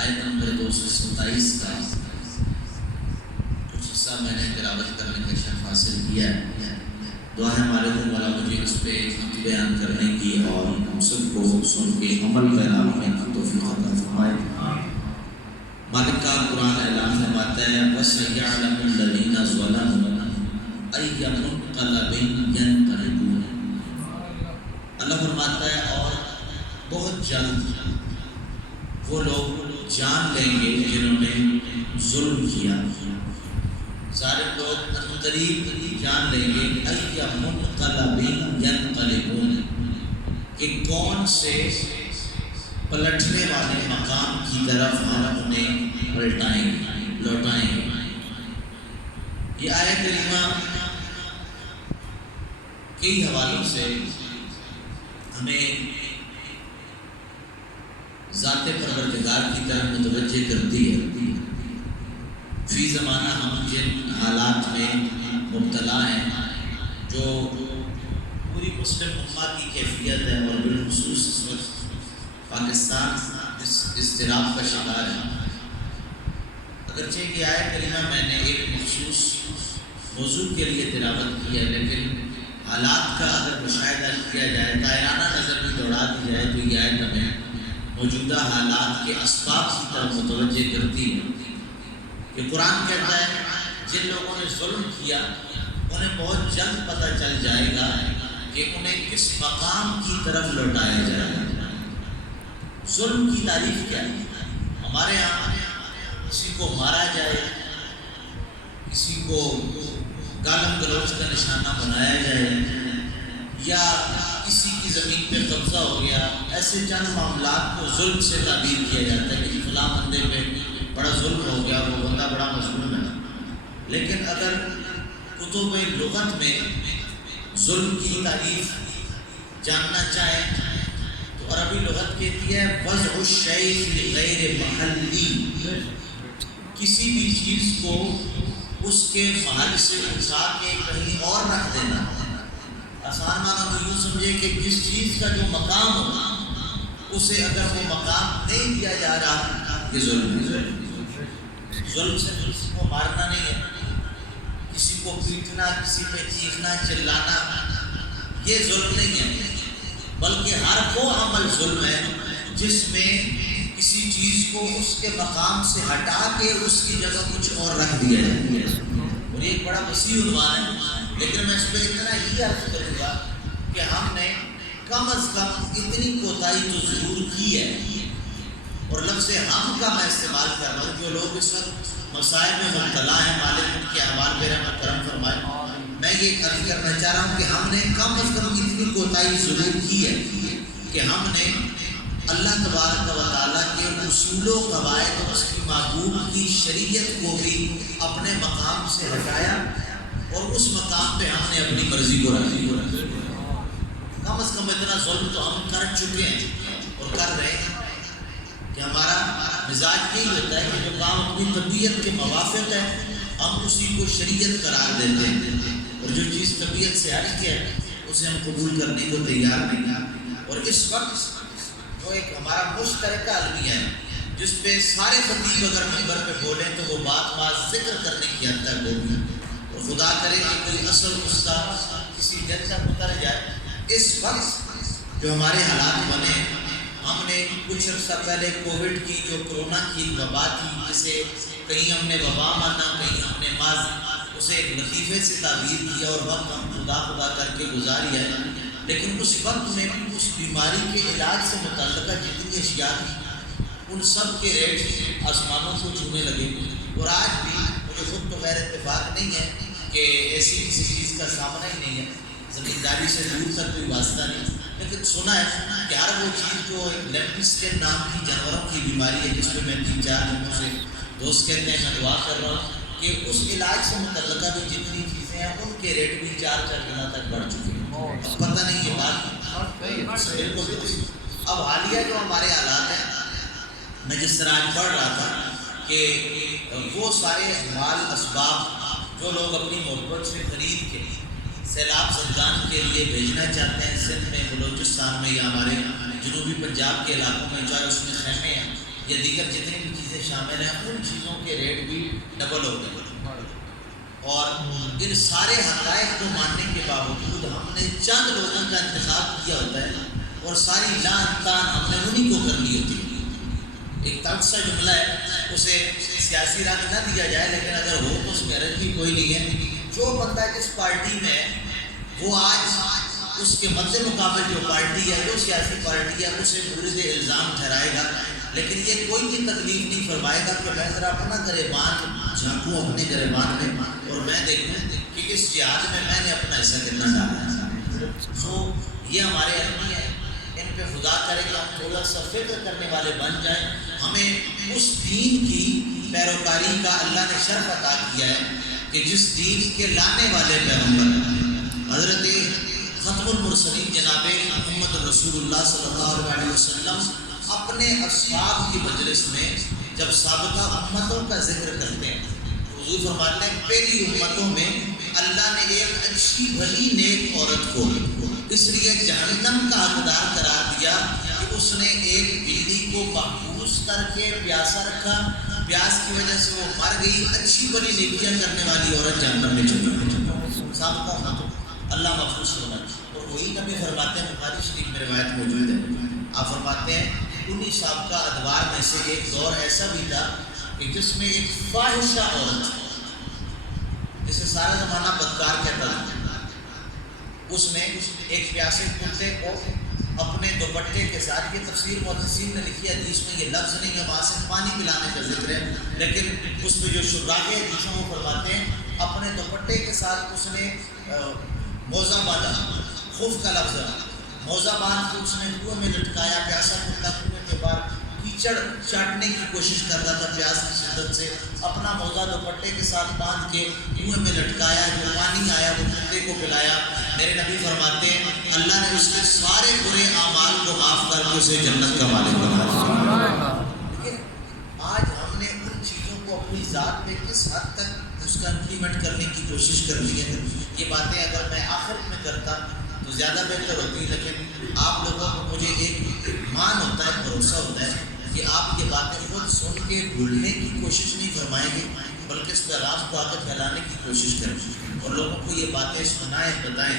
آیت نمبر 227 کا کچھ حصہ میں نے تلاوت کرنے کا شرف حاصل کیا ہے۔ دعا ہے مالک والا مجھے اس پہ بیان کرنے کی اور ہم سب کو سن کے عمل پیرا ہونے کی توفیق عطا فرمائے۔ مالک کا قرآن اعلان فرماتا ہے وَسَيَعْلَمُ الَّذِينَ ظَلَمُوا أَيَّ مُنقَلَبٍ يَنقَلِبُونَ۔ اللہ فرماتا ہے اور بہت جلد وہ لوگ جان لیں گے جنہوں نے ظلم کیا، ظالم لوگ قریب جان لیں گے أَيَّ مُنقَلَبٍ يَنقَلِبُونَ کہ کون سے پلٹنے والے مقام کی طرف ہم انہیں پلٹائیں گے، لوٹائیں گے۔ یہ آیت کریمہ کئی حوالوں سے ہمیں ذات پروردگار کی طرف متوجہ کرتی ہے۔ فی زمانہ ہم جن حالات میں مبتلا ہیں، جو پوری مسلم امہ کی کیفیت ہے اور بالخصوص اس وقت پاکستان اس اضطراب کا شکار ہے۔ اگرچہ کہ آیت کریمہ میں نے ایک مخصوص موضوع کے لیے تلاوت کی ہے، لیکن حالات کا اگر مشاہدہ کیا جائے، دائرانہ نظر بھی دوڑا دی جائے تو یہ آیت ہمیں موجودہ حالات کے اسباب کی طرف متوجہ کرتی ہے کہ قرآن کہتا ہے جن لوگوں نے ظلم کیا انہیں بہت جلد پتہ چل جائے گا کہ انہیں کس مقام کی طرف لوٹایا جائے گا۔ ظلم کی تعریف کیا ہے؟ ہمارے یہاں کسی کو مارا جائے، کسی کو گالم گلوچ کا نشانہ بنایا جائے، یا کسی کی زمین پہ قبضہ ہو گیا، ایسے چند معاملات کو ظلم سے تعبیر کیا جاتا ہے کہ فلاں بندے پہ بڑا ظلم ہو گیا، وہ بندہ بڑا مظلوم ہے۔ لیکن اگر کتب لغت میں ظلم کی تعریف جاننا چاہیں تو عربی لغت کہتی ہے وضع الشیء فی غیر محلی، کسی بھی چیز کو اس کے محل سے اٹھا کے کہیں اور رکھ دینا۔ آسان معنی میں یوں سمجھے کہ جس چیز کا جو مقام ہو اسے اگر وہ مقام نہیں دیا جا رہا، یہ ظلم ہے۔ ظلم سے کسی کو مارنا نہیں ہے، کسی کو پیٹنا، کسی پہ چیخنا چلانا، یہ ظلم نہیں ہے، بلکہ ہر وہ عمل ظلم ہے جس میں کسی چیز کو اس کے مقام سے ہٹا کے اس کی جگہ کچھ اور رکھ دیا جائے۔ اور یہ ایک بڑا وسیع عنوان ہے، لیکن میں اس پہ اتنا ہی عرض کروں گا کہ ہم نے کم از کم اتنی کوتاہی تو ضرور کی ہے، اور لفظ ہم کا میں استعمال کر رہا ہوں۔ جو لوگ اس وقت مسائل میں مبتلا ہیں، مالک ان کے اعمال پہ رحمت کرم فرمائے، میں یہ عرض کرنا چاہ رہا ہوں کہ ہم نے کم از کم اتنی کوتاہی ضرور کی ہے کہ ہم نے اللہ تبارک و تعالیٰ کے اصول و قواعد اور اس کی محبوب کی شریعت کو بھی اپنے مقام سے ہٹایا، اور اس مقام پہ ہم نے اپنی مرضی کو رکھ دیا۔ کم از کم اتنا ظلم تو ہم کر چکے ہیں اور کر رہے ہیں کہ ہمارا مزاج یہی ہوتا ہے کہ جو کام اپنی طبیعت کے موافق ہے ہم اسی کو شریعت قرار دیتے ہیں، اور جو چیز طبیعت سے ہٹ کے ہے اسے ہم قبول کرنے کو تیار نہیں۔ اور اس وقت جو ایک ہمارا مشترکہ المیہ ہے جس پہ سارے خطیب اگر منبر پہ بولیں تو وہ بات ذکر کرنے کی حد تک ہوگی، اور خدا کرے کہ کوئی اصل غصہ کسی دل تک اتر جائے۔ اس وقت جو ہمارے حالات بنے، ہم نے کچھ عرصہ پہلے کووڈ کی جو کرونا کی وبا تھی، جسے کہیں ہم نے وبا مانا، کہیں ہم نے اسے ایک لطیفے سے تعبیر کیا اور وقت ہم خدا کر کے گزاری ہے، لیکن اس وقت میں اس بیماری کے علاج سے متعلقہ جتنی اشیاء تھی ان سب کے ریٹ آسمانوں کو چھونے لگے۔ اور آج بھی مجھے خود تو غیر اتفاق نہیں ہے کہ ایسی کسی چیز کا سامنا ہی نہیں ہے، زمینداری سے دور تک کوئی واسطہ نہیں، لیکن سنا ہے کہ ہر وہ چیز جو لیپٹس کے نام کی جانوروں کی بیماری ہے، جس پہ میں 3-4 دنوں سے دوست کہتے ہیں، میں دعا کر رہا ہوں کہ اس علاج سے متعلقہ بھی جتنی چیزیں ہیں ان کے ریٹ بھی 4 گنا تک بڑھ چکے ہیں۔ اب پتہ نہیں یہ بات بالکل۔ اب حالیہ جو ہمارے حالات ہیں، میں جس طرح آج پڑھ رہا تھا کہ وہ سارے مال اسباب جو لوگ اپنی محبت سے خرید کے سیلاب زدگان کے لیے بھیجنا چاہتے ہیں، سندھ میں، بلوچستان میں یا ہمارے جنوبی پنجاب کے علاقوں میں، چاہے اس میں خیمے ہیں یا دیگر جتنی بھی چیزیں شامل ہیں ان چیزوں کے ریٹ بھی ڈبل ہو گئے. اور ان سارے حقائق کو ماننے کے باوجود ہم نے چند لوگوں کا انتخاب کیا ہوتا ہے اور ساری لان تان ہم نے انہیں کو کرنی ہوتی ہے. ایک طرف سا جملہ ہے، اسے سیاسی رنگ نہ دیا جائے لیکن اگر ہو تو اس میں حرج بھی کوئی نہیں ہے. جو بندہ جس پارٹی میں ہے وہ آج اس کے مد مقابل جو پارٹی ہے، جو سیاسی پارٹی ہے، اسے مورد الزام ٹھہرائے گا، لیکن یہ کوئی بھی تکلیف نہیں فرمائے گا کہ میں ذرا اپنا گریبان جھانکوں اپنے گریبان میں اور میں دیکھوں کہ اس جہاد میں نے اپنا حصہ کتنا ڈالا ہے. تو یہ ہمارے علمی ہے، ان پہ خدا کرے کہ ہم تھوڑا سا فکر کرنے والے بن جائیں. ہمیں اس دین کی پیروکاری کا اللہ نے شرف عطا کیا ہے کہ جس دین کے لانے والے پیغمبر حضرت ختم المرسلین جناب محمد رسول اللہ صلی اللہ علیہ وسلم اپنے اصحاب کی مجلس میں جب سابقہ امتوں کا ذکر کرتے ہیں، حضور فرماتے ہیں پہلی امتوں میں اللہ نے ایک اچھی بھلی نیک عورت کو اس لیے جہنم کا حقدار قرار دیا کہ اس نے ایک بلی کو محبوس کر کے پیاسا رکھا، پیاس کی وجہ سے وہ مر گئی. اچھی بڑی نیکیاں کرنے والی عورت جہنم میں چلی گئی. سابقہ امتوں اللہ محفوظ ہونا. اور وہی نبی فرماتے ہیں، بخاری شریف میں روایت موجود ہے، آپ فرماتے ہیں انہی سابقہ ادوار میں سے ایک دور ایسا بھی تھا کہ جس میں ایک فاحشہ عورت جسے سارا زمانہ بدکار کہتا تھا، اس نے ایک پیاسے کتے کو اپنے دوپٹے کے ساتھ، یہ تفسیر محدثین نے لکھی ہے، حدیث میں یہ لفظ نہیں ہے، وہاں سے پانی پلانے کا ذکر ہے، لیکن اس پہ جو شراح حدیثوں وہ فرماتے ہیں اپنے دوپٹے کے ساتھ اس نے موزہ باندھا، خف کا لفظ ہے، موزہ باندھ کے اس نے کنویں میں لٹکایا. پیاسا کتا کنویں کے بعد کیچڑ چاٹنے کی کوشش کرتا تھا پیاس کی شدت سے، اپنا موزہ دوپٹے کے ساتھ باندھ کے کنویں میں لٹکایا، جو پانی آیا وہ کتے کو پلایا. میرے نبی فرماتے ہیں اللہ نے اس کے سارے برے اعمال کو معاف کر کے اسے جنت کا مالک بنا دیا. لیکن آج ہم نے ان چیزوں کو اپنی ذات میں کس حد تک اس کا امپلیمنٹ کرنے کی کوشش کر لی ہے. یہ باتیں اگر میں آخر میں کرتا تو زیادہ بہتر ہوتی، لیکن آپ لوگوں کو مجھے ایک مان ہوتا ہے، بھروسہ ہوتا ہے کہ آپ یہ باتیں خود سن کے بھولنے کی کوشش نہیں فرمائیں گے بلکہ اس پیغام کو آگے پھیلانے کی کوشش کریں اور لوگوں کو یہ باتیں سنائیں، بتائیں.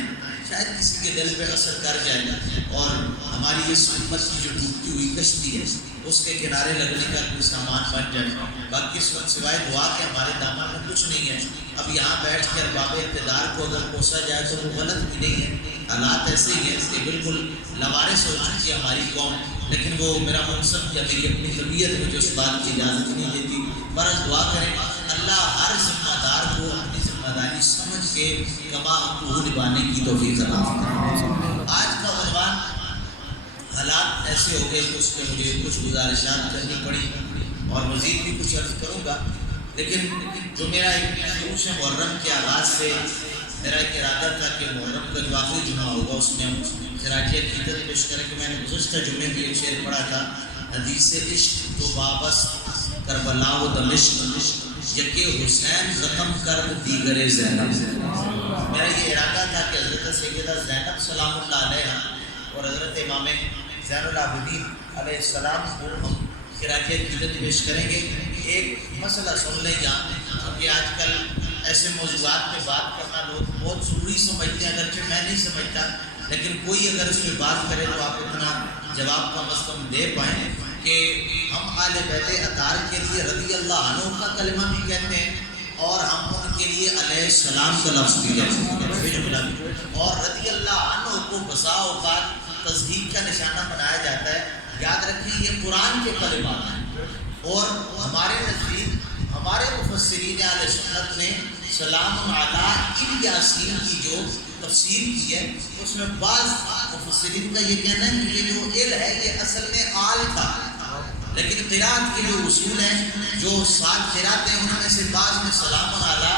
شاید کسی کے دل پہ اثر کر جائے اور ہماری اس امت کی جو ڈوبتی ہوئی کشتی ہے اس کے کنارے لگنے کا کوئی سامان بن جائے. باقی اس وقت سوائے دعا کے ہمارے دامن میں کچھ نہیں ہے. اب یہاں بیٹھ کر باب اقتدار کو اگر کوسا جائے تو وہ غلط بھی نہیں ہے. حالات ایسے ہی ہیں کہ بالکل لوارث ہو چکی ہے ہماری قوم، لیکن وہ میرا منصب یا میری اپنی طبیعت مجھے اس بات کی اجازت نہیں دیتی. برس دعا کریں اللہ ہر ذمہ دار کو اپنی ذمہ داری سمجھ کے کما حقوق نبھانے کی توفیق عطا فرمائے. آج کا عنوان حالات ایسے ہو گئے کہ اس پہ مجھے کچھ گزارشات کرنی پڑی اور مزید بھی کچھ عرض کروں گا، لیکن جو میرا ایک خروش محرم کے آغاز سے میرا ایک ارادہ تھا کہ محرم کا جو آخری جمعہ ہوگا اس میں ہم خراج عقیدت پیش کریں کہ میں نے گزشتہ جمعے بھی ایک شعر پڑھا تھا، حدیث عشق تو وابس کربلا و دمشق یکے حسین زخم کر دیگر زینب. میرا یہ ارادہ تھا کہ حضرت سیدہ زینب سلام اللہ علیہ اور حضرت امام زین العابدین علیہ السلام کو ہم خراج عقیدت پیش کریں گے. ایک مسئلہ سن لیں یہاں، کیونکہ آج کل ایسے موضوعات میں بات کرنا لوگ بہت ضروری سمجھتے ہیں، اگرچہ میں نہیں سمجھتا، لیکن کوئی اگر اس میں بات کرے تو آپ اتنا جواب کم از کم دے پائیں کہ ہم آل بیت اطہار کے لیے رضی اللہ عنہ کا کلمہ بھی کہتے ہیں اور ہم ان کے لیے علیہ السلام کا لفظ بھی کہتے ہیں، اور رضی اللہ عنہ کو بسا اوقات تصدیق کا نشانہ بنایا جاتا ہے. یاد رکھیں یہ قرآن کے کلمات ہیں اور ہمارے نزدیک ہمارے مفسرین اہل سنت نے سلام علی الیاسین کی جو تفسیر کی ہے اس میں بعض مفسرین کا یہ کہنا ہے کہ یہ جو ال ہے یہ اصل میں آل تھا، لیکن قرات کے جو اصول ہیں جو سات قرات ہیں ان میں سے بعض میں سلام علی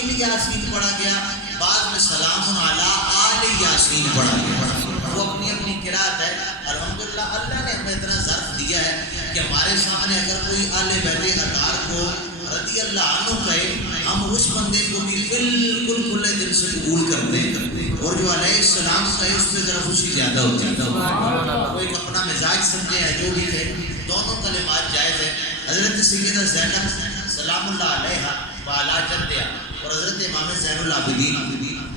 الیاسین پڑھا گیا، بعض میں سلام علی آل یاسین پڑھا گیا. وہ اپنی اپنی قرات ہے. الحمدللہ اللہ نے ہمیں اتنا ظرف دیا ہے کہ ہمارے سامنے اگر کوئی اہل بیت اطہار کو رضی اللہ عنہ کہے ہم اس بندے کو بھی بالکل کھلے دل سے قبول کرتے ہیں، اور جو علیہ السلام کہے اس پہ ذرا خوشی زیادہ ہوتی ہے. وہ ایک اپنا مزاج سمجھے یا جو بھی کہے، دونوں کلمات جائز حضرت سیدہ زینب سلام اللہ علیہ وعلا جدہ اور حضرت امام زین العابدین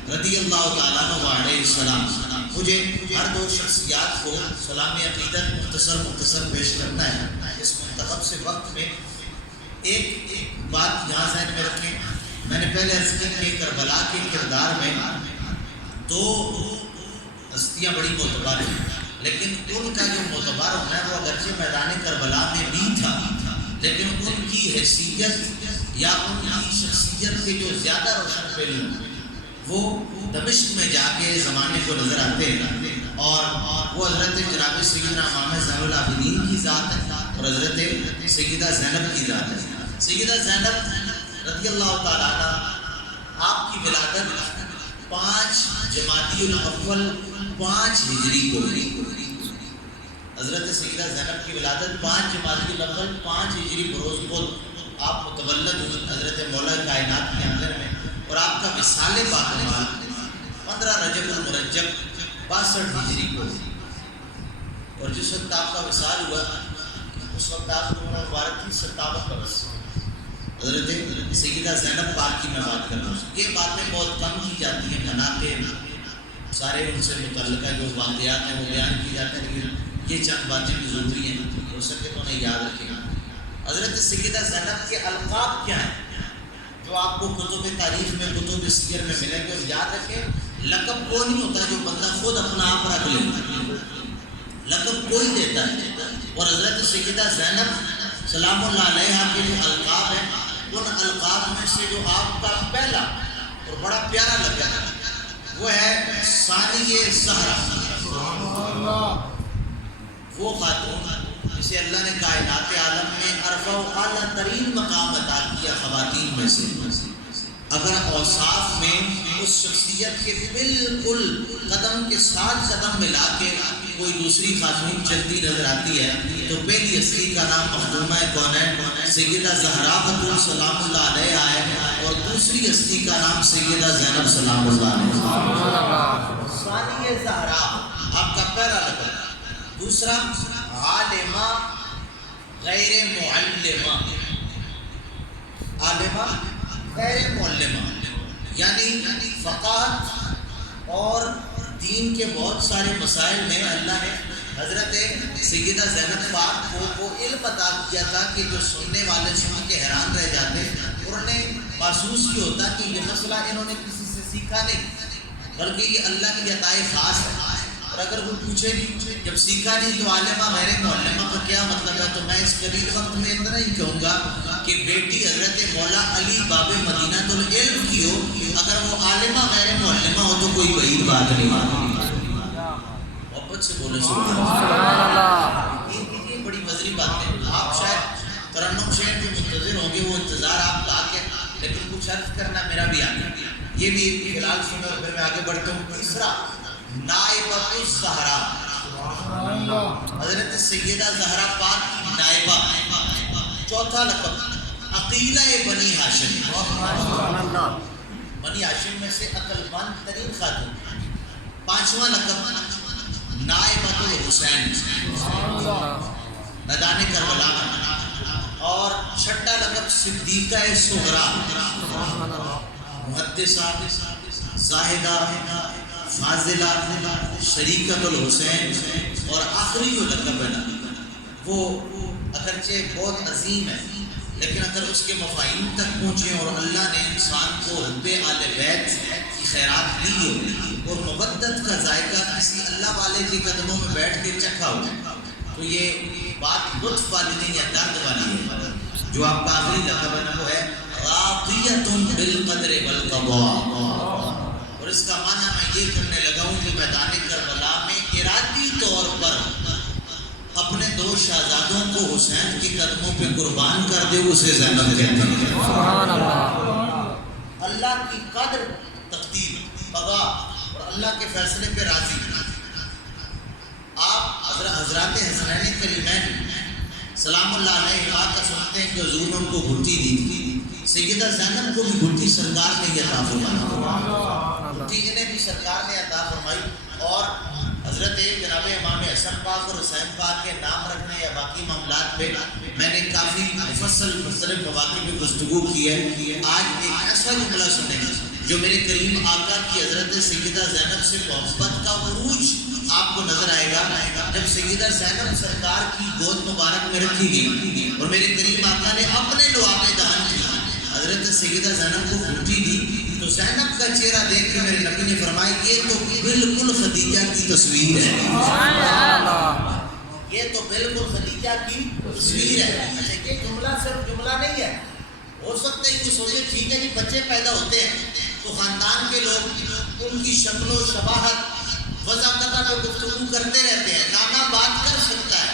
رضی اللہ تعالیٰ عنہ علیہ السلام. مجھے ہر دو شخصیات کو سلام عقیدت مختصر پیش کرنا ہے اس منتخب سے وقت میں. ایک بات یہاں ذہن میں رکھیں، میں نے پہلے عرض کی کہ کربلا کے کردار میں دو ہستیاں بڑی معتبر ہیں، لیکن ان کا جو معتبر ہونا ہے وہ اگرچہ میدان کربلا میں بھی تھا، لیکن ان کی حیثیت یا ان کی شخصیت کے جو زیادہ روشن پہلو وہ دمشق میں جا کے زمانے کو نظر آتے ہیں، اور وہ حضرت جناب سیدنا امام زین العابدین کی ذات ہے اور حضرت سیدہ زینب کی ذات ہے. سیدہ زینب رضی اللہ تعالیٰ عنہ آپ کی ولادت 5 جمادی الاول 5 ہجری کو ہوئی. حضرت سیدہ زینب کی ولادت 5 جمادی الاول 5 ہجری بروز بدھ آپ متولد ہوئی حضرت مولا کائنات کے اندر میں، اور آپ کا وصال باقمال 15 رجب المرجب 62 ہجری کو. اور جس وقت آپ کا وصال ہوا اس وقت آپ کی عمر مبارک تھی 57 برس. حضرت سیدہ زینب پاک کی میں بات کر رہا ہوں. یہ باتیں بہت کم کی جاتی ہیں، مناقب سارے ان سے متعلقہ جو واقعات ہیں وہ بیان کی جاتے ہیں، لیکن یہ چند باتیں بھی ضروری ہیں، ہو سکے تو انہیں یاد رکھیں. حضرت سیدہ زینب کے القاب کیا ہیں جو آپ کو کتب تاریخ میں کتب سیر میں ملیں گے؟ اور یاد رکھیں لقب وہ نہیں ہوتا جو بندہ خود اپنا آپ رکھ لے، لقب کوئی دیتا ہے. اور حضرت سیدہ زینب سلام اللہ علیہ کے جو القاب ہیں ان القاب میں سے جو آپ کا پہلا اور بڑا پیارا لگا وہ ہے ثانیہ زہرا. وہ خاتون جسے اللہ نے کائنات عالم میں عرفہ و اعلیٰ ترین مقام عطا کیا خواتین میں سے. اگر اوصاف میں اس شخصیت کے بالکل قدم کے ساتھ قدم ملا کے کوئی دوسری خاتون چلتی نظر آتی ہے تو پہلی ہستی کا نام مخدومہ کونین سیدہ زہرا خاتون سلام اللہ علیہ ہے، اور دوسری ہستی کا نام سیدہ زینب سلام اللہ علیہ. ثانیہ زہرا آپ کا پہلا لقب. دوسرا عالمہ غیر معلمہ. عالمہ غیر معلمہ یعنی فقاہت اور دین کے بہت سارے مسائل میں اللہ نے حضرت سیدہ زینب پاک کو وہ علم عطا کیا تھا کہ جو سننے والے سن کے حیران رہ جاتے اور انہیں محسوس یہ ہوتا کہ یہ مسئلہ انہوں نے کسی سے سیکھا نہیں بلکہ یہ اللہ کی عطائے خاص ہے. اور اگر کوئی پوچھے گی جب سیکھا نہیں تو عالمہ غیر معلمہ کا کیا مطلب ہے، تو میں اس قریب وقت میں اتنا ہی کہوں گا کہ بیٹی حضرت مولا علی باب مدینہ العلم کی ہو، اگر وہ عالمہ غیر معلمہ ہو تو کوئی بعید بات نہیں. محبت سے بولے سبحان اللہ. یہ بڑی وزری بات ہے. آپ شاید ترنم شہر کے منتظر ہوں گے، وہ انتظار آپ کا کے، لیکن کچھ عرض کرنا میرا بھی آگے، یہ بھی فی الحال سنیں اور پھر میں آگے بڑھتا ہوں. تیسرا نائبۃ الزہرا. حضرت سیدہ زہرا پاک کی نائبہ. چوتھا لقب عقیلہ بنی ہاشم. بنی ہاشم میں سے عقل مند ترین خاتون. پانچواں لقب نائبۃ الحسین میدان کربلا. اور چھٹا لقب صدیقہ صغریٰ محدثہ زاہدہ فاضلہ شریکت الحسین. اور آخری جو لقب ہے نا وہ اگرچہ بہت عظیم ہے لیکن اگر اس کے مفاہیم تک پہنچے اور اللہ نے انسان کو حب آل بیت کی خیرات دی ہو اور مودت کا ذائقہ کسی اللہ والے کے قدموں میں بیٹھ کے چکھا ہو تو یہ بات لطف والی نہیں ہے، درد والی ہے. جو آپ کا آخری لقب ہے نا وہ ہے راضیۃ بالقدر والقضاء. اور اس کا معنی میں یہ کرنے لگا ہوں کہ میدان کربلا میں ارادی طور پر اپنے 2 شہزادوں کو حسین کے قدموں پہ قربان کر دے اسے زینب کہتے ہیں. سبحان اللہ. اللہ کی قدر تقدیر قضا اور اللہ کے فیصلے پہ راضی. آپ حضرات حسنین کریمین سلام اللہ علیہ کا سنتے ہیں کہ حضور نے ان کو گھٹی دی تھی. سیدہ زینب کو بھی گھٹی سرکار نے عطا فرمائی، گھٹی انہیں بھی سرکار نے عطا فرمائی. اور حضرت جناب امام حسن پاک اور حسین پاک کے نام رکھنے یا باقی معاملات پہ میں نے کافی مسلسل مختلف مواقع میں گفتگو کی ہے. آج ایک ایسا جملہ سنیں جو میرے کریم آقا کی حضرت سیدہ زینب سے محبت کا عروج آپ کو نظر آئے گا. جب سیدہ زینب سرکار کی گود مبارک میں رکھی گئی اور میرے کریم آقا نے اپنے لعاب دہن کی حضرت سیدہ زینب کو گھونٹی دی تو زینب کا چہرہ دیکھ کے میرے نبی نے فرمایا یہ تو بالکل خدیجہ کی تصویر ہے. یہ تو بالکل خدیجہ کی تصویر ہے. اچھا یہ جملہ صرف جملہ نہیں ہے. ہو سکتا ہے کہ سوچے ٹھیک ہے جی بچے پیدا ہوتے ہیں تو خاندان کے لوگ ان کی شکل و شباہت وضاحت میں گفتگو کرتے رہتے ہیں. نانا بات کر سکتا ہے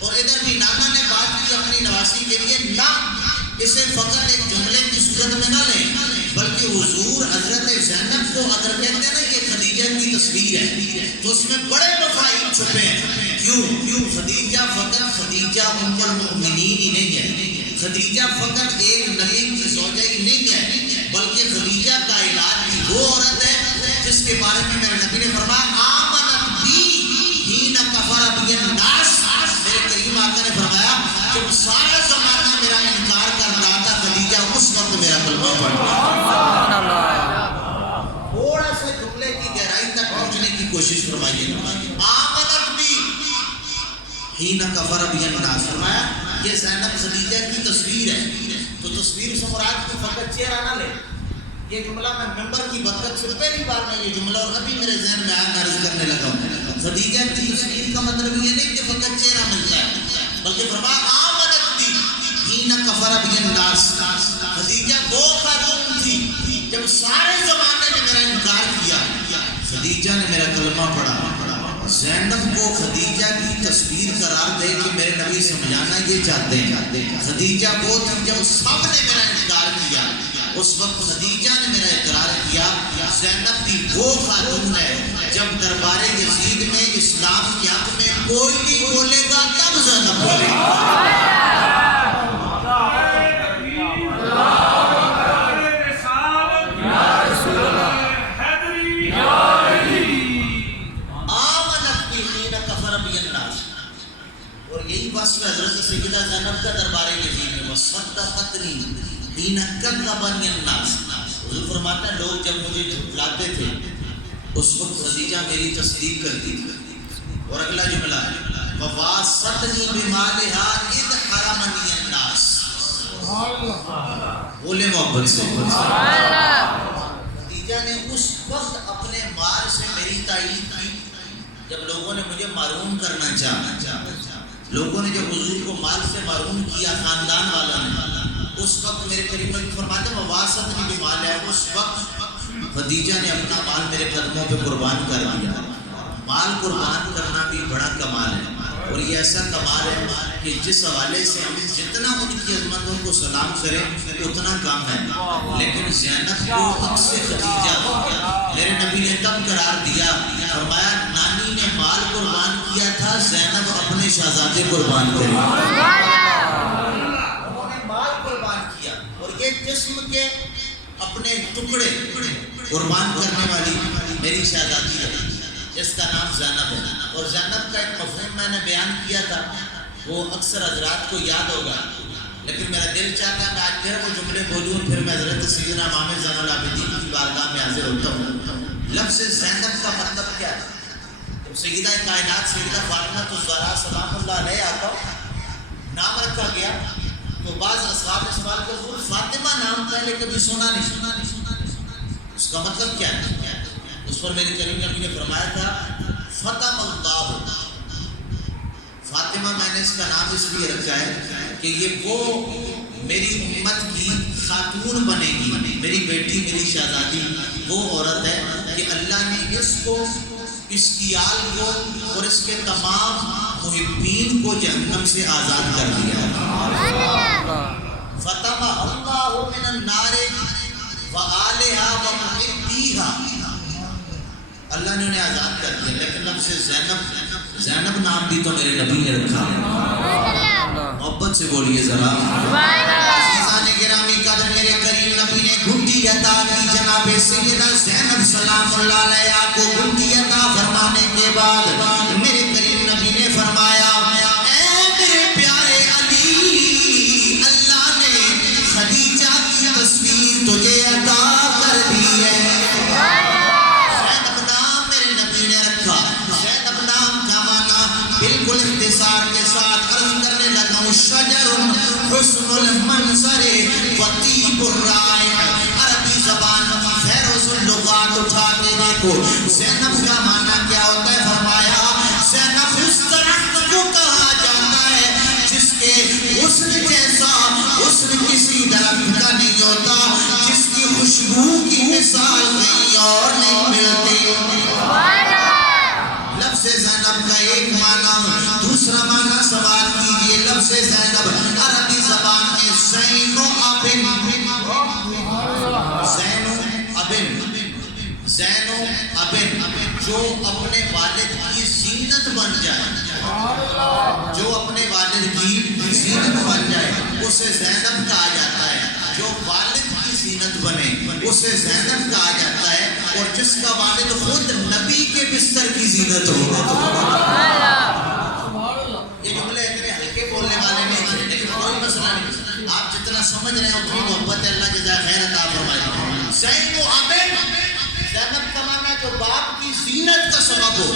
اور ادھر بھی نانا نے بات کی اپنی نواسی کے لیے. نہ اسے فقط ایک جملے کی صورت میں نہ لیں بلکہ حضور حضرت زینب کو اگر کہتے ہیں نا یہ خدیجہ کی تصویر ہے تو اس میں بڑے مفاہیم چھپے ہیں. کیوں خدیجہ فقط خدیجہ ام المؤمنین ہی نہیں ہے. خدیجہ فقط ایک نبی کی زوجہ ہی نہیں ہے بلکہ خدیجہ کا علاج بھی وہ عورت ہے جس کے بارے میں میرے نبی نے فرمایا آمنت بی حین کفر بی الناس. میرے کریم آقا نے فرمایا جب سارا زمانہ میرا انکار کر رہا تھا خدیجہ اس وقت میرا کلمہ پڑھا. تھوڑا سا جملے کی گہرائی تک پہنچنے کی کوشش فرمائیے. آمنت بی حین کفر بی الناس فرمایا یہ زینب خدیجہ کی تصویر ہے. تو تصویر سے مراد کو فقط چہرہ نہ لے. یہ جملہ میں ممبر کی برکت سے پہلی بار میں یہ جملہ اور ابھی میرے ذہن میں آیا عرض کرنے لگا ہوں. خدیجہ کی تصویر کا مطلب یہ نہیں کہ فقط چہرہ ملتا ہے بلکہ فرمایا آمنت بی حین کفر بی الناس. خدیجہ وہ خاتون تھی جب سارے زمانے نے میرا انکار کیا خدیجہ نے میرا کلمہ پڑھا. زینب کو خدیجہ کی تصویر قرار دے کہ میرے نبی سمجھانا یہ چاہتے ہیں. خدیجہ وہ تھی جب سب نے میرا انکار کیا اس وقت خدیجہ نے میرا اقرار کیا. زینب بھی وہ خاتون ہے جب دربار یزید میں اسلام کے حق میں کوئی نہیں بولے گا تب زینب بولے گا. حضرت سیدہ زینب کا دربار یزید میں وصدقتنی حین کذبنی الناس. حضور فرماتا ہے لوگ جب مجھے جھٹلاتے تھے اس وقت خدیجہ میری تصدیق کرتی تھی. اور اگلا جملہ ہے وواستنی بمالہا اذ حرمنی الناس. بولے محبت سے. خدیجہ نے اس وقت اپنے مال سے میری تائید کی جب لوگوں نے مجھے محروم کرنا چاہا. لوگوں نے جب حضور کو مال سے محروم کیا خاندان والوں نے اس وقت میرے قریب فرماتے ہیں واسط بھی مال ہے. اس وقت خدیجہ نے اپنا مال میرے قدموں پہ قربان کر دیا. مال قربان کرنا بھی بڑا کمال ہے اور یہ ایسا کمال ہے کہ جس حوالے سے ہم جتنا ان کی عظمتوں کو سلام کریں اتنا کام ہے. لیکن زینب کو حق سے خدیجہ میرے نبی نے تب قرار دیا فرمایا نانی نے مال قربان کیا تھا زینب اپنے شہزادے قربان کرے. انہوں نے مال قربان کیا اور یہ جسم کے اپنے ٹکڑے قربان کرنے والی میری شہزادی ہے جس کا نام زینب ہے. اور زینب کا ایک مفہوم میں نے بیان کیا تھا وہ اکثر حضرات کو یاد ہوگا لیکن میرا دل چاہتا ہے میں آج پھر وہ جملے بولوں پھر میں حضرت سیدنا امام زین العابدین کی بارگاہ میں حاضر ہوتا ہوں. لفظ زینب کا مطلب کیا ہے؟ جب سیدہ کائنات سیدہ فاطمہ الزہرا سلام اللہ علیہ کا نام رکھا گیا تو بعض اصحاب نے سوال کیا حضور فاطمہ نام پہلے کبھی سنا نہیں اس کا مطلب کیا ہے؟ اس پر میرے کریم نبی نے فرمایا تھا فتح اللہ. فاطمہ میں نے اس کا نام اس لیے رکھا ہے کہ یہ وہ میری امت کی خاتون بنے گی. میری بیٹی میری شہزادی وہ عورت ہے کہ اللہ نے اس کو اس کی آل کو اور اس کے تمام محبین کو جہنم سے آزاد کر دیا. فتح اللہ من النار وآلہا ومحبیہا. اللہ نے انہیں آزاد کر دیا. لیکن لفظ زینب نام بھی تو میرے نبی نے رکھا ہے. محبت سے بولیے ذرا. عزیزان گرامی قدر میرے کریم نبی نے گھنٹی عطا کی جناب سیدہ زینب سلام اللہ علیہا کو. گھنٹی عطا فرمانے کے بعد میرے کریم نبی نے فرمایا اے میرے پیارے علی اللہ حسن المنظر وطیب الرائع. عربی زبان کی فیروز اللغات اٹھا کے دیکھو. زینب کا معنی کیا ہوتا ہے؟ فرمایا زینب اس درخت کو کہا جاتا ہے جس کے حسن جیسا حسن کسی درخت کا نہیں ہوتا، جس کی خوشبو کی مثال کہیں اور نہیں ملتی. لفظ زینب کا ایک معنی. دوسرا معنی سوال کیجئے. لفظ زینب عربی زبان میں زین و ابن، زین و ابن، زین و ابن، جو اپنے والد کی زینت بن جائے، جو اپنے والد کی زینت بن جائے اسے زینب کہا جاتا ہے. جو والد کی زینت بنے اسے زینب کہا جاتا ہے. اور جس کا والد خود نبی کے بستر کی زینت ہو. یہ جملے اتنے ہلکے بولنے والے نہیں تھے، لیکن کوئی مسئلہ نہیں. آپ جتنا سمجھ رہے ہیں اتنی محبت ہے. اللہ جزائے خیر عطا فرمائے. زین و ابن، زینب کا معنی جو باپ کی زینت کا سبب ہو.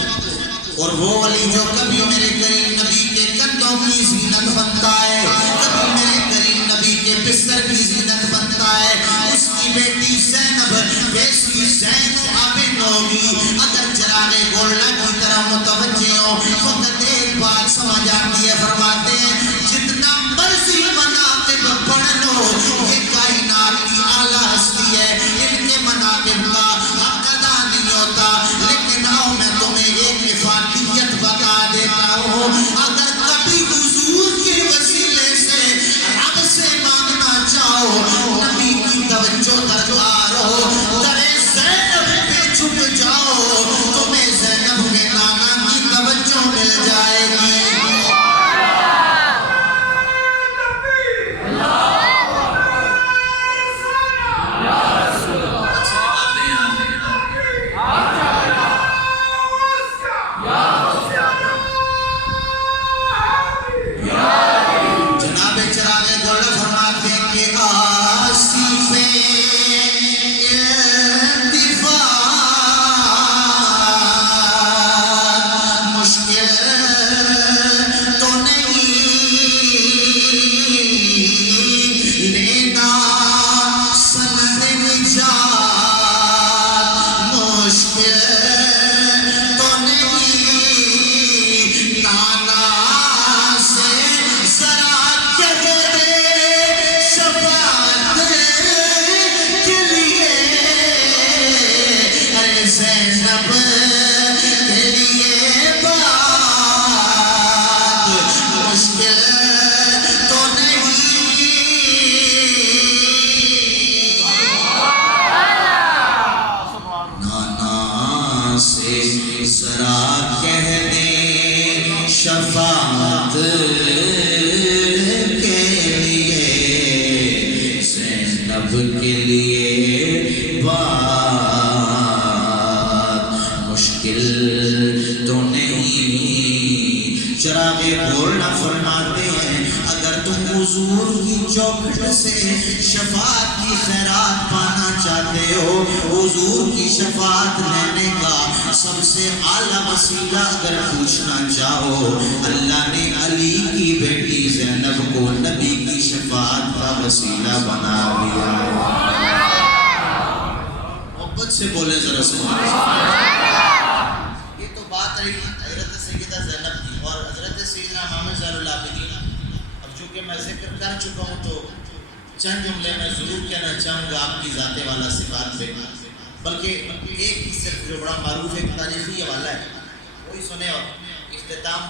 اور وہ علی جو کبھی میرے کریم نبی کے کندھوں کی زینت بنتا ہے، کبھی میرے کریم نبی کے بستر کی زینت بنتا ہے، اس کی بیٹی زینب ویسی زین و ابن ہوگی. اگر چراغ گولڈا کی طرح متوجہ ہو فقط ایک بات سمجھ آتی ہے. فرماتے ہیں جتنا مرضی مناقب پڑھ لو، یہ کائنات کی اعلیٰ ہستی ہے، ان کے مناقب کا حق ادا نہیں ہوتا. لیکن آؤ میں تمہیں ایک افادیت بتا دیتا ہوں. اگر کبھی حضور کے وسیلے سے رب سے مانگنا چاہو، نبی کی توجہ درکار ہو، درے زینب پہ جھک جاؤ، تمہیں زینب کے نانا کی توجہ مل جائے گی. جناب چراغ گولڈ فرماتے ہیں کہ آصف التفات مشکل تو نہیں، لینا سند نجات مشکل تو نہیں. نانا سے ذرا کہہ دے شفاعت کے لیے، ارے زینب کے لیے بات مشکل تو نہیں. نانا سے ذرا کہہ دے شفاعت کے لیے، زینب کے لیے بات مشکل تو نہیں. چراغ گولڈ فرماتے ہیں اگر تم حضور کی چوکھٹ سے شفاعت کی خیرات پانا چاہتے ہو، حضور کی شفاعت لینے کا سب سے اعلیٰ وسیلہ اگر پوچھنا چاہو، اللہ نے علی کی بیٹی زینب کو نبی کی شفاعت کا وسیلہ بنا دیا. محبت سے بولے ذرا سبحان اللہ. یہ تو بات رہی حضرت سیدہ زینب کی اور حضرت سیدنا امام زین العابدین. اب چونکہ میں ذکر کر چکا ہوں تو چند جملے میں ضرور کہنا چاہوں گا آپ کی ذات والا صفات پہ، بلکہ ایک ہی صرف جو بڑا معروف ایک تاریخی حوالہ ہے وہی سنے. اور اختتام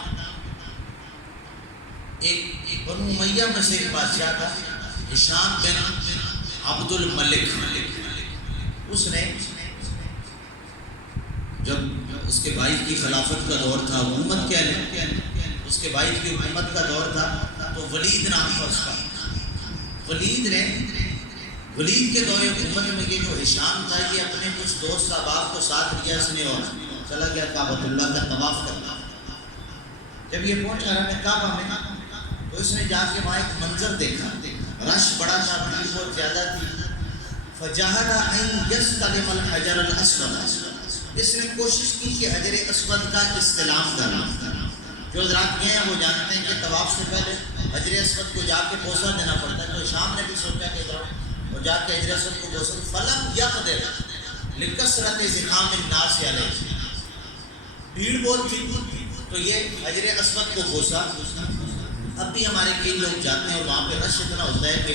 ایک بنو امیہ میں سے ایک بادشاہ تھا ہشام بن عبد الملک. اس نے جب اس کے بھائی کی خلافت کا دور تھا، حکومت کیا ہے اس کے بھائی کی حکومت کا دور تھا، تو ولید نام تھا اس کا. ولید کے دور حکومت میں یہ جو ہشام تھا یہ اپنے کچھ دوست احباب کو ساتھ لیا اس نے اور چلا گیا کعبۃ اللہ کا طواف کرنا. جب یہ پہنچا حرم کعبہ میں تو اس نے جا کے وہاں ایک منظر دیکھا، رش بڑا تھا، بھیڑ بہت زیادہ تھی. فجاہد ان یستلم الحجر الاسود، اس نے کوشش کی کہ حجر اسود کا استلام کرنا. جو حضرات گئے ہیں وہ جانتے ہیں کہ طواف سے پہلے حجر اسود کو جا کے بوسہ دینا پڑتا ہے. تو شام نے بھی سوچا کہ جاؤ اور جا کے حجر اسود کو بوسہ. فلم یقدر لکثرت زحام الناس علیہ، بھیڑ بہت تھی تو یہ حجر اسود کو بوسہ. اب بھی ہمارے کئی لوگ جاتے ہیں اور وہاں پہ رش اتنا ہوتا ہے کہ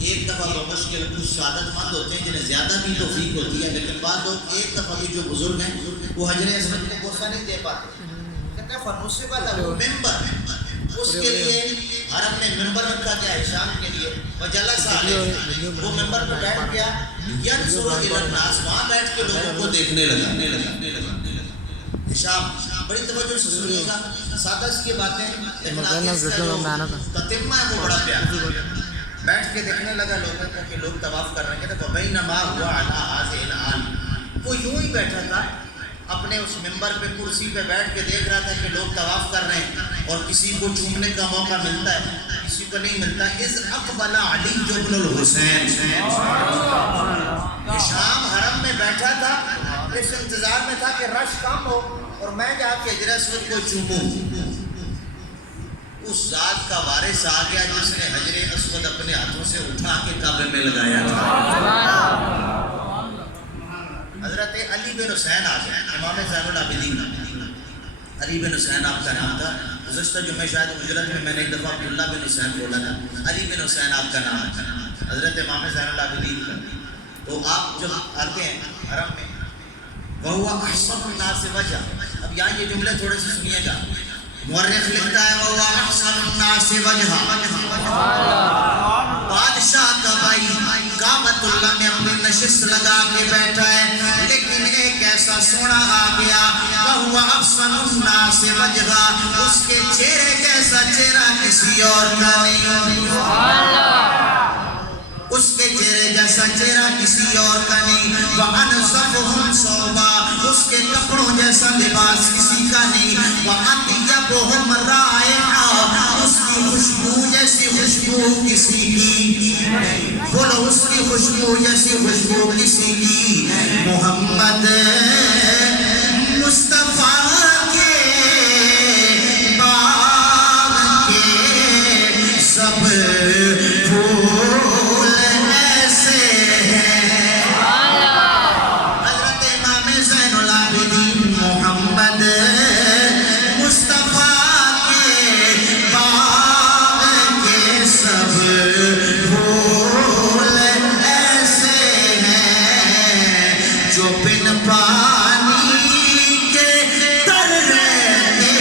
ایک دفعہ بمشکل کچھ سعادت مند ہوتے ہیں جنہیں زیادہ بھی توفیق ہوتی ہے، لیکن بعض لوگ ایک دفعہ بھی جو بزرگ ہیں وہ حجر اسود کو بوسہ نہیں دے پاتے. کہتا ہے فنوسب له ممبر، اس کے لیے حرم میں ممبر رکھا گیا ہے شام کے لیے. وجلس علیہ، وہ ممبر پہ بیٹھ گیا. ینظر الی الناس، وہاں بیٹھ کے لوگوں کو دیکھنے لگا. شام بڑی توجہ سے سنیے گا، سادہ اس کی باتیں لیکن آگے اس کا جو تتمہ ہے وہ بڑا پیارا. بیٹھ کے دیکھنے لگا لوگوں کو کہ لوگ طواف کر رہے ہیں. کہتے فبینما هو علی هذه الآن، وہ یوں ہی بیٹھا تھا اپنے اس ممبر پہ کرسی پہ بیٹھ کے دیکھ رہا تھا کہ لوگ طواف کر رہے ہیں اور کسی کو چومنے کا موقع ملتا ہے کسی کو نہیں ملتا. اذ اقبل علی بن الحسین، شام حرم میں بیٹھا تھا، اس انتظار میں تھا کہ رش کم ہو اور میں جا کے حجر اسود کو چوموں. اس ذات کا وارث آ گیا جس نے حجر اسود اپنے ہاتھوں سے اٹھا کے کعبے میں لگایا تھا. حضرت علی بن حسین آ گئے، امام زین العابدین. علی بن حسین آپ کا نام تھا. گزشتہ جمعہ شاید اجرت میں نے ایک دفعہ عبداللہ بن حسین بولا تھا. علی بن حسین آپ کا نام ہے، حضرت امام زین العابدین کا. تو آپ جب آتے ہیں حرم میں، وَهُوَ أَحْسَنُ النَّاسِ وَجْهًا. اب یہاں یہ جملے تھوڑے سے سنیے گا. مورخ لکھتا ہے وَهُوَ أَحْسَنُ النَّاسِ وَجْهًا. بادشاہ کا بھائی کعبۃ اللہ میں اپنی نشست لگا کے بیٹھا ہے، لیکن ایک ایسا سونا آ گیا. وَهُوَ أَحْسَنُ النَّاسِ وَجْهًا، اس کے چہرے جیسا چہرہ کسی اور کا نہیں. اس کے چہرے جیسا چہرہ کسی اور کا نہیں. وَأَنْصَفُهُمْ ثَوْبًا، اس کے کپڑوں جیسا لباس کسی کا نہیں. وَأَطْيَبُهُمْ رَائِحَةً، اس کی خوشبو جیسی خوشبو کسی کی، بولو اس کی خوشبو جیسی خوشبو کسی کی. محمد مصطفیٰ کے باغ کے سب پھول ایسے ہیں. حضرت امام زین العابدین محمد مصطفیٰ کے باغ کے سب پھول ایسے ہیں جو بن پانی کے تر رہتے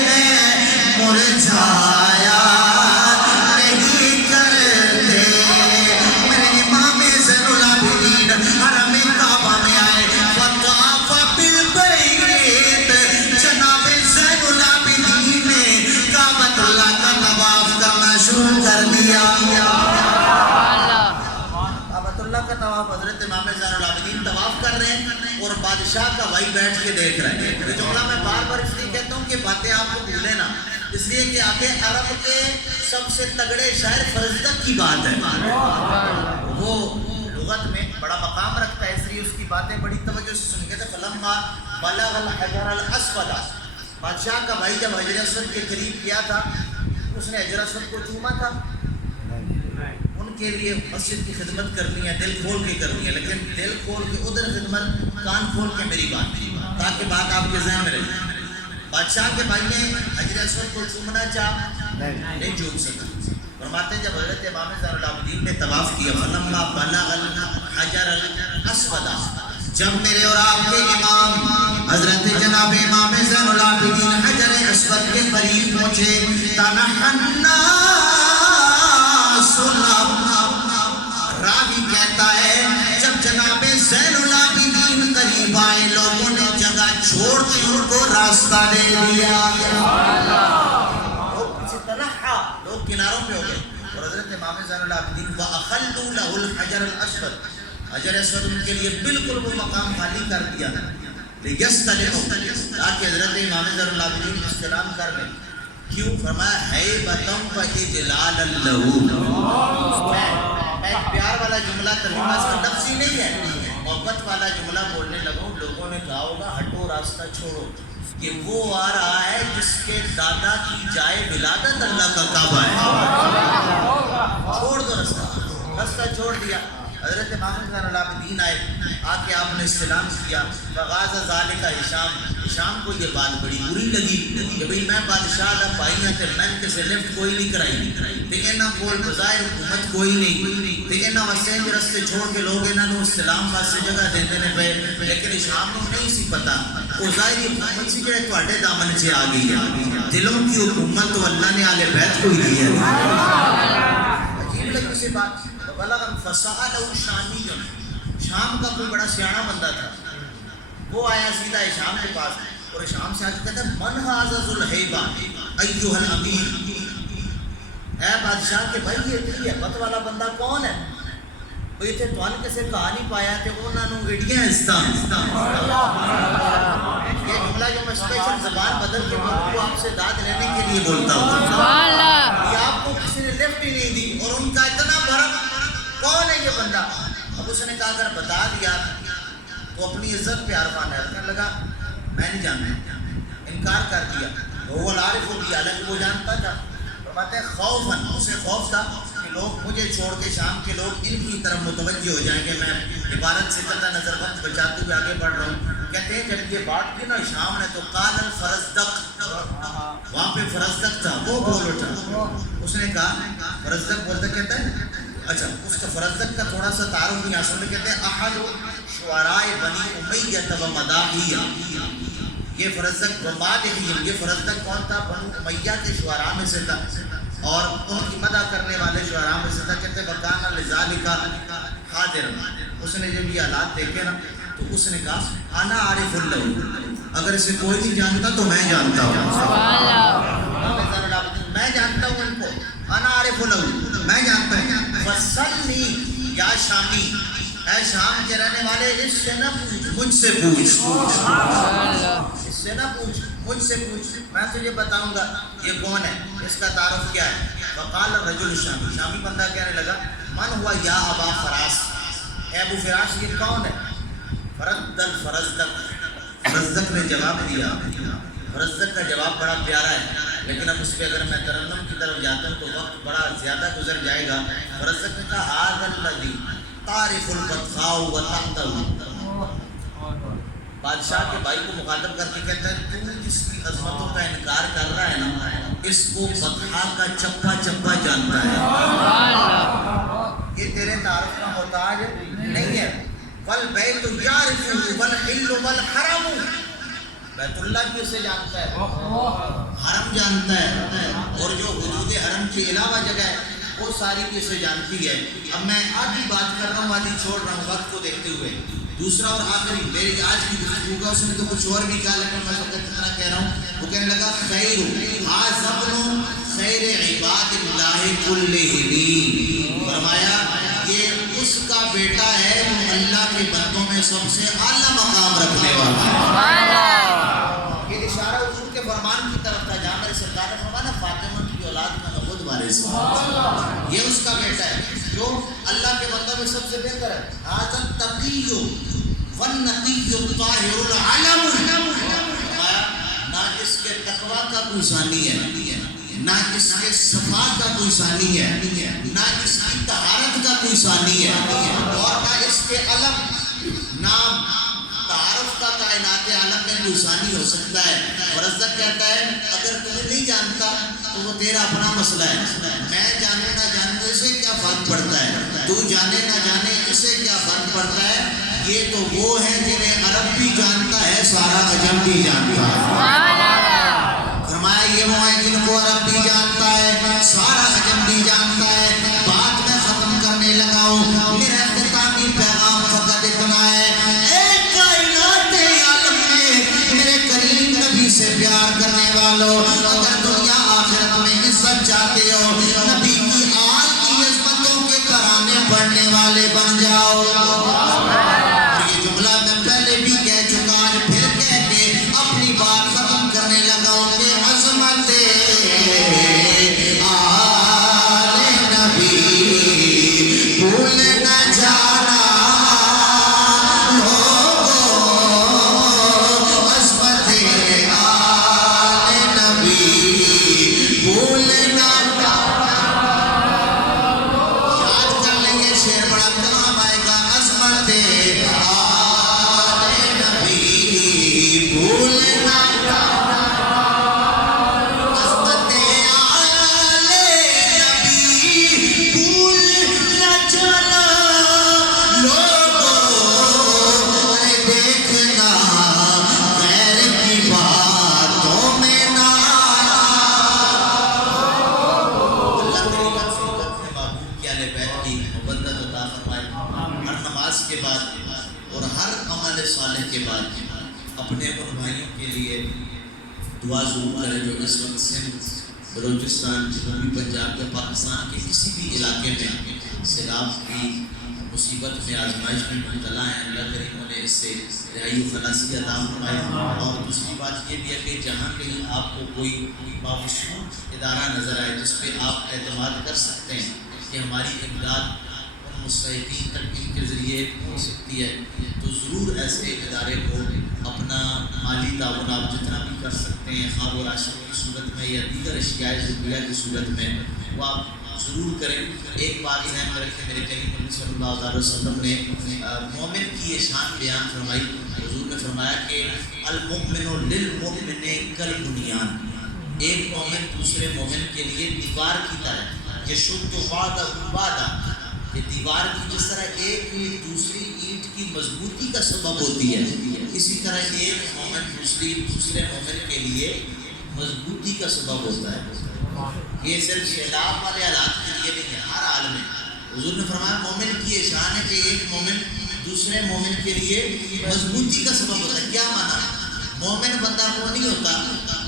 ہیں، مرجھایا نہیں کرتے. میرے امام زین العابدین حرم کعبہ میں آئے. وطاف بالبیت، جناب زین العابدین نے کعبۃ اللہ کا طواف کرنا شروع کر دیا. کعبۃ اللہ کا طواف حضرت امام زین العابدین طواف کر رہے ہیں اور بادشاہ کا بھائی بیٹھ کے دیکھ رہے ہیں. یہ جملہ میں بار بار اس لیے کہتا ہوں کہ باتیں آپ کو بھولے نا، اس لیے کہ آگے عرب کے سب سے تگڑے شاعر فرزدق کی بات ہے. وہ لغت میں بڑا مقام رکھتا ہے، اس لیے اس کی باتیں بڑی توجہ سے سنیں. کہتے فلما بلغ الحجر الاسود، بادشاہ کا بھائی جب حجر اسود کے قریب گیا تھا اس نے حجر اسود کو چوما تھا. ان کے لیے مسجد کی خدمت کرنی ہے، دل کھول کے کرنی ہے، لیکن دل کھول کے ادھر خدمت، کان کھول کے میری بات تاکہ بات آپ کے ذہن میں رہے. بادشاہ کے بھائی نے حجر اسود کو چومنا چاہا، نہیں چوم سکا. فرماتے ہیں جب حضرت امام زین العابدین نے طواف کیا، فلما بلغ الحجر الاسود، جب میرے اور آپ کے امام حضرت جناب امام زین العابدین حجر اسود کے قریب پہنچے، تنحى الناس لهم، راوی کہتا ہے جب جناب زین العابدین قریب آئے لوگوں نے جگہ چھوڑ کے ان کو راستہ دے دیا. لوگ کناروں پہ ہو گئے اور حضرت امام زین العابدین وَأَخَلُّوا لَهُ الْحَجَرَ الْأَسْوَدَ، حجر اسود ان کے لیے بالکل وہ مقام خالی کر دیا لِيَسْتَلِمُوا، تاکہ حضرت امام زین العابدین استلام کر لیں. کیوں؟ فرمایا هَيْبَةً وَإِجْلَالًا لَهُ. میں ایک پیار والا جملہ ترجمہ اس کا لفظی نہیں ہے، محبت والا جملہ بولنے لگا. لوگوں نے کہا ہوگا ہٹو راستہ چھوڑو، کہ وہ آ رہا ہے جس کے دادا کی جائے ولادت اللہ کا کعبہ ہے. امام زین العابدین آئے، آ کے آپ نے استلام کیا، فغاز ذالک ہشام کو یہ بات بڑی بری لگی کہ بھئی میں بادشاہ دا پائیاں تے میں کسے لفٹ کوئی نہیں کرائی، تے انہاں کول بظاہر حکومت کوئی نہیں، تے انہاں واسطے رستے چھوڑ کے لوگ انہاں نوں استلام واسطے جگہ دیندے نے پے، لیکن ہشام نوں نہیں سی پتا وہ ظاہری حکومت سی کہ تواڈے دامن چ آ گئی ہے، دلوں کی حکومت تو اللہ نے آل بیت کو ہی دی ہے۔ عجیب لگی سی بات، بلغ فسألہ شامی، شام کا کوئی بڑا سیاںا بندہ تھا، وہ آیا سیدھا ہشام کے پاس اور ہشام سے آ کے کہتا ہے من ھذا ذو الہیبہ ایھا الامیر، اے بادشاہ کے بھائی یہ اتنی ہیبت والا بندہ کون ہے؟ وہ اتنے توان کسے کہا نہیں پایا کہ انہوں نے ایڈیاں استان، یہ جملہ جو میں اسپیشل زبان بدل کے وہ آپ سے داد لینے کے لیے بولتا ہوں، یہ آپ کو کسی نے لفٹ ہی نہیں دی، اور ان کا اتنا بھرم، کون ہے یہ بندہ؟ اب اس نے کہا اگر بتا دیا تو اپنی عزت پہ عرفان ہے، کہنے لگا میں نہیں جانتا، انکار کر دیا، وہ العارف ہو گیا، حالانکہ وہ جانتا تھا، فرماتے ہیں خوفاً، اسے خوف تھا کہ لوگ مجھے چھوڑ کے شام کے لوگ ان کی طرف متوجہ ہو جائیں گے، میں عبارت سے قطع نظر وقت بچاتے ہوئے آگے بڑھ رہا ہوں، کہتے ہیں جب یہ بات کی نا شام نے تو قال الفرزدق، وہاں پہ فرزدق تھا، وہ بول اٹھا، اس نے کہا فرزدق بولتا کہتا ہے اچھا اس کا فرزدق کا تھوڑا سا تعارف بھی حاصل کہتے ہیں احد شعراء بنی امیہ و مداحیہ، یہ فرزدق و مادحیہ، یہ فرزدق کون تھا؟ بنو امیہ کے شعراء میں سے تھا اور ان کی مدح کرنے والے شعراء میں سے تھا، کہتے ہیں وکان لذالک حاضر، اس نے جب یہ حالات دیکھے نا تو اس نے کہا انا عارف اللہ، اگر اسے کوئی نہیں جانتا تو میں جانتا ہوں، میں جانتا ہوں ان کو، انا عارف اللہ، میں جانتا ہوں، فصلی یا شامی، اے شام کے رہنے والے اس سے نہ پوچھ، مجھ سے پوچھ، اس سے نہ پوچھ، مجھ سے پوچھ، میں تجھے بتاؤں گا یہ کون ہے، اس کا تعارف کیا ہے۔ وقال الرجل شامی، شامی بندہ کہنے لگا من ہوا یا ابا فراس، اے ابو فراس یہ کون ہے؟ فرد الفرزدق، فرزدق نے جواب دیا، فرزدق کا جواب بڑا پیارا ہے لیکن اب اس پہ اگر میں ترنم کی طرف جاتا ہوں تو وقت بڑا زیادہ گزر جائے گا۔ فرزدق نے کہا ھذا الذی تعرف البطحاء وتحتہ، بادشاہ کے بھائی کو مخاطب کر کے کہتا ہے تو جس کی عظمتوں کا انکار کر رہا ہے نا اس کو بطحاء کا چپا چپا جانتا ہے، یہ تیرے تعارف کا محتاج نہیں ہے۔ والبیت یعرفہ والحل والحرم، بیت اللہ بھی اسے جانتا ہے، حرم جانتا ہے، اور جو حدود حرم کے علاوہ جگہ ہے وہ ساری بھی اسے جانتی ہے۔ اب میں آدھی بات کر رہا ہوں آدھی چھوڑ رہا ہوں وقت کو دیکھتے ہوئے۔ دوسرا اور آخری میری آج کی گفتگو کا، اس نے تو کچھ اور بھی کہا لیکن میں فقط اتنا کہہ رہا ہوں، وہ کہنے لگا خیر ابن خیر عباد اللہ کلہم، فرمایا یہ اس کا بیٹا ہے جو اللہ کے بندوں میں سب سے اعلیٰ مقام رکھنے والا ہے۔ یہ اشارہ حضور کے فرمان کی طرف تھا جہاں میرے سرکار نے فرمایا فاطمہ کی اولاد کا میں خود وارث ہوں، یہ اس کا بیٹا ہے جو اللہ کے بندوں میں سب سے بہتر ہے۔ ھذا التقی والنقی الطاہر العلم، نہ اس کے تقویٰ کا کوئی ثانی ہے، نہ اس کے صفا کا کوئی ثانی ہے، نہ اس کی طہارت کا کوئی ثانی ہے، اور نہ اس کے علم نام تعارف کا کائنات عالم میں کوئی ثانی ہو سکتا ہے۔ فرزدق کہتا ہے اگر تمہیں نہیں جانتا تو وہ تیرا اپنا مسئلہ ہے، میں جانے نہ جانوں اسے کیا فرق پڑتا ہے، تو جانے نہ جانے اسے کیا فرق پڑتا ہے، یہ تو وہ ہیں جنہیں عرب بھی جانتا ہے سارا عجم بھی جانتا ہے۔ فرمایا یہ وہ ہیں جن کو عرب بھی جانتا ہے سارا عجم بھی جانتا ہے۔ بات میں ختم کرنے لگا ہوں، میرا اختتامی پیغام فقط اتنا ہے، ایک کائنات عالم میں میرے کریم نبی سے پیار کرنے والوں، اگر دنیا آخرت میں عزت چاہتے ہو نبی کی آل کی عظمتوں کے ترانے پڑھنے والے بن جاؤ۔ اور یہ جملہ میں پہلے بھی کہہ چکا، آج پھر کہہ کے اپنی بات ختم اپنے محبوب کے اہل بیت کی مبدت عطا فرمائے. ہر نماز کے بعد اور ہر عمل صالح کے بعد اپنے ان بھائیوں کے لیے دعا ضرور کریں جو اس وقت سندھ، بلوچستان، جنوبی پنجاب یا پاکستان کے کسی بھی علاقے میں سیلاب کی مصیبت میں، آزمائش میں مبتلا ہیں. اللہ کریم انہیں اس سے رہائی و خلاصی عطا فرمائے. اور دوسری بات یہ بھی ہے کہ جہاں کہیں آپ کو کوئی بامشہور ادارہ نظر آئے جس پہ آپ اعتماد کر سکتے ہیں کہ ہماری امداد ان مستحقین تک ان کے ذریعے ہو سکتی ہے، تو ضرور ایسے ادارے کو اپنا مالی تعاون آپ جتنا بھی کر سکتے ہیں، خواب و راشد کی صورت میں یا دیگر اشیاء ضروریہ کی صورت میں، وہ آپ ضرور کریں. ایک بات ذہن میں رکھیں، میرے کریم صلی اللہ علیہ وسلم نے مومن کی یہ شان بیان فرمائی. حضور نے فرمایا کہ المؤمن للمؤمن کالبنیان، ایک مومن دوسرے مومن کے لیے دیوار کی طرح، یشد بعضہ بعضا، کہ دیوار کی جس طرح ایک اینٹ دوسری اینٹ کی مضبوطی کا سبب ہوتی ہے، اسی طرح ایک مومن دوسرے مومن کے لیے مضبوطی کا سبب ہوتا ہے. یہ صرف سیلاب والے حالات کے لیے نہیں ہے، ہر حال میں. حضور نے فرمایا مومن کی یہ شان ہے کہ ایک مومن دوسرے مومن کے لیے مضبوطی کا سبب ہوتا ہے. کیا مانا؟ مومن بندہ وہ نہیں ہوتا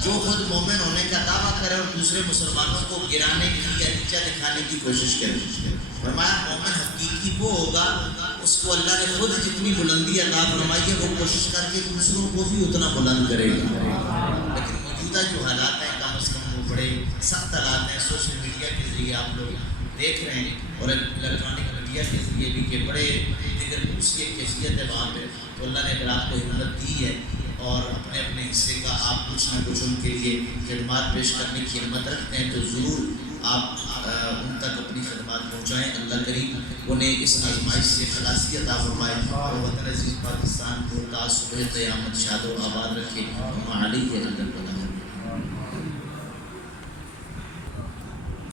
جو خود مومن ہونے کا دعویٰ کرے اور دوسرے مسلمانوں کو گرانے کی یا نیچا دکھانے کی کوشش کرے. فرمایا مومن حقیقی وہ ہوگا اس کو اللہ نے خود جتنی بلندی عطا فرمائی ہے وہ کوشش کر کے دوسروں کو بھی اتنا بلند کرے گا. لیکن موجودہ جو حالات ہیں کم از کم وہ بڑے سخت حالات ہیں. سوشل میڈیا کے ذریعے آپ لوگ دیکھ رہے ہیں اور الیکٹرانک میڈیا کے ذریعے بھی کہ بڑے دیگر دوسری کیفیت ہے وہاں پہ. تو اللہ نے اگر آپ کو ہمت دی ہے اور اپنے اپنے حصے کا آپ کچھ نہ کچھ ان کے لیے خدمات پیش کرنے کی ہمت رکھتے ہیں تو ضرور آپ ان تک اپنی خدمات پہنچائیں. اللہ کریم انہیں اس آزمائش سے خلاصی عطا فرمائے اور وطن عزیز پاکستان کو تا صبح قیامت شاد و آباد رکھے. ہم علی کے اندر